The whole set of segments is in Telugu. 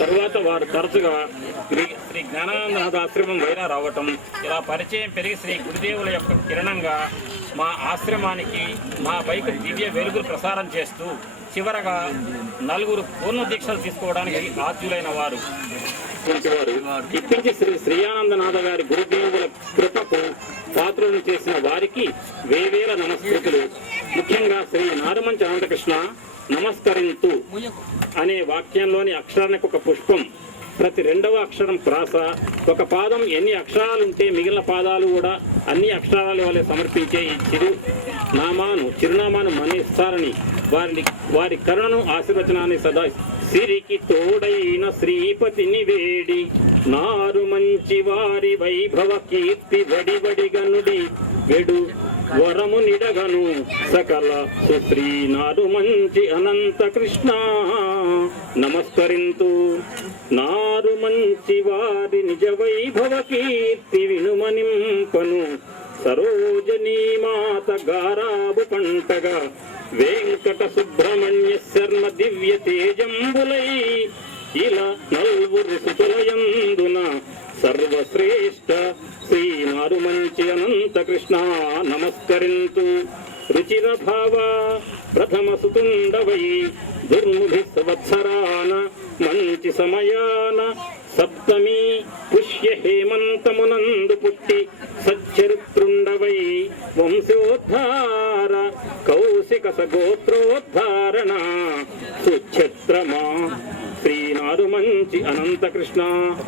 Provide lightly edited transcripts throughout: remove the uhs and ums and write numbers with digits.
తరువాత వారు తరచుగా శ్రీ జ్ఞానానంద ఆశ్రమం వైరా రావటం, ఇలా పరిచయం పెరిగి శ్రీ గురుదేవుల యొక్క కిరణంగా మా ఆశ్రమానికి మా పైకి దివ్య వెలుగులు ప్రసారం చేస్తూ చివరగా 4 పూర్ణ దీక్షలు తీసుకోవడానికి ఆద్యులైన వారు ఇప్పించి శ్రీ శ్రీయానందనాథ గారి గురుదేవుల కృపకు పాత్రలను చేసిన వారికి వేవేల నమస్కృతులు. ముఖ్యంగా శ్రీ నారుమంచి అనంతకృష్ణ నమస్కరింతు అనే వాక్యంలోని అక్షరానికి ఒక పుష్పం, ప్రతి 2వ అక్షరం ప్రాస, ఒక పాదం ఎన్ని అక్షరాలుంటే మిగిలిన పాదాలు కూడా అన్ని అక్షరాల వల్లే సమర్పించే ఈ చిరునామాను మన్నిస్తారని వారి కరుణను ఆశీర్వచనాన్ని సదా సిరికి తోడైన శ్రీపతిని వేడి నారు మంచి వారి వైభవ కీర్తి వడివడిగనుడి వెడు వరము నిడగను సకల సుశ్రీ నారు మంచి అనంత కృష్ణ నమస్కరింతు. నారు మంచి వారి నిజ వైభవ కీర్తి వినుమనింపను సరోజనీ మాత గారాబు పంటగా వెంకట సుబ్రహ్మణ్య శర్మ దివ్య తేజంబులై ఇలా 4 సుతులయందున సర్వశ్రేష్ఠ శ్రీ నారుమంచి అనంత కృష్ణ నమస్కరింతు. రుచిర భావ ప్రథమ సుతుండవై దుర్ముఖి సంవత్సరాన మంచి సమయాన సప్తమి పుష్య హేమంతమునందు పుట్టి సచ్చరిత్రుండవై వంశోద్ధార కౌశిక సగోత్రోద్ధారణ సుఛత్రమా శ్రీ నారుమంచి అనంత కృష్ణ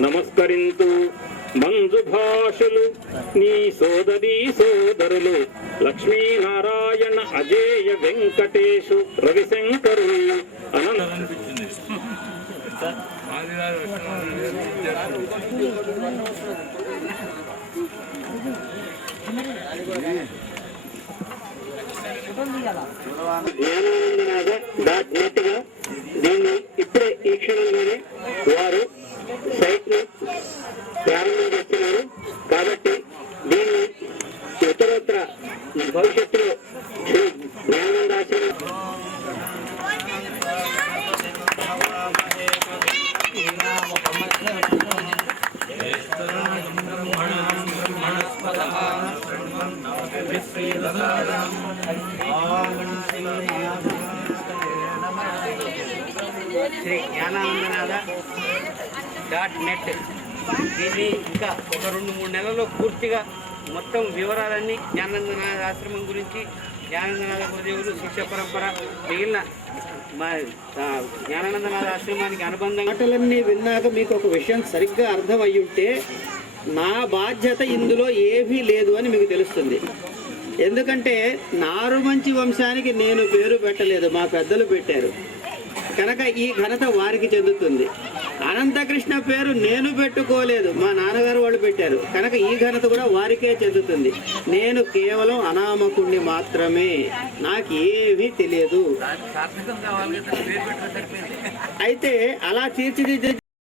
నమస్కరింతు. మంజు భాషలు నీ సోదరీ సోదరులు లక్ష్మీనారాయణ అజేయ వెంకటేశు రవిశంకరు దీన్ని ఇప్పుడే ఈ క్షణంలోనే వారు సైట్ ను ప్రారంభం చేస్తున్నారు. కాబట్టి దీన్ని ఉత్తరోత్తర భవిష్యత్తులో శ్రీ జ్ఞానానంద ఆశ్రమం శ్రీ జ్ఞానానందనాథ.net దీన్ని ఇంకా ఒక 2-3 నెలల్లో పూర్తిగా మొత్తం వివరాలన్నీ జ్ఞానానందనాథ ఆశ్రమం గురించి, జ్ఞానానందనాథ గురుదేవులు, శిక్ష పరంపర, మిగిలిన మా జ్ఞానానందనాథ ఆశ్రమానికి అనుబంధంగా మాటలన్నీ విన్నాక మీకు ఒక విషయం సరిగ్గా అర్థం అయ్యి ఉంటే నా బాధ్యత ఇందులో ఏమీ లేదు అని మీకు తెలుస్తుంది. ఎందుకంటే నారుమంచి వంశానికి నేను పేరు పెట్టలేదు, మా పెద్దలు పెట్టారు కనుక ఈ ఘనత వారికి చెందుతుంది. అనంతకృష్ణ పేరు నేను పెట్టుకోలేదు, మా నాన్నగారు వాళ్ళు పెట్టారు కనుక ఈ ఘనత కూడా వారికే చెందుతుంది. నేను కేవలం అనామకుణ్ణి మాత్రమే, నాకు ఏమీ తెలియదు. అయితే అలా తీర్చిదిద్ది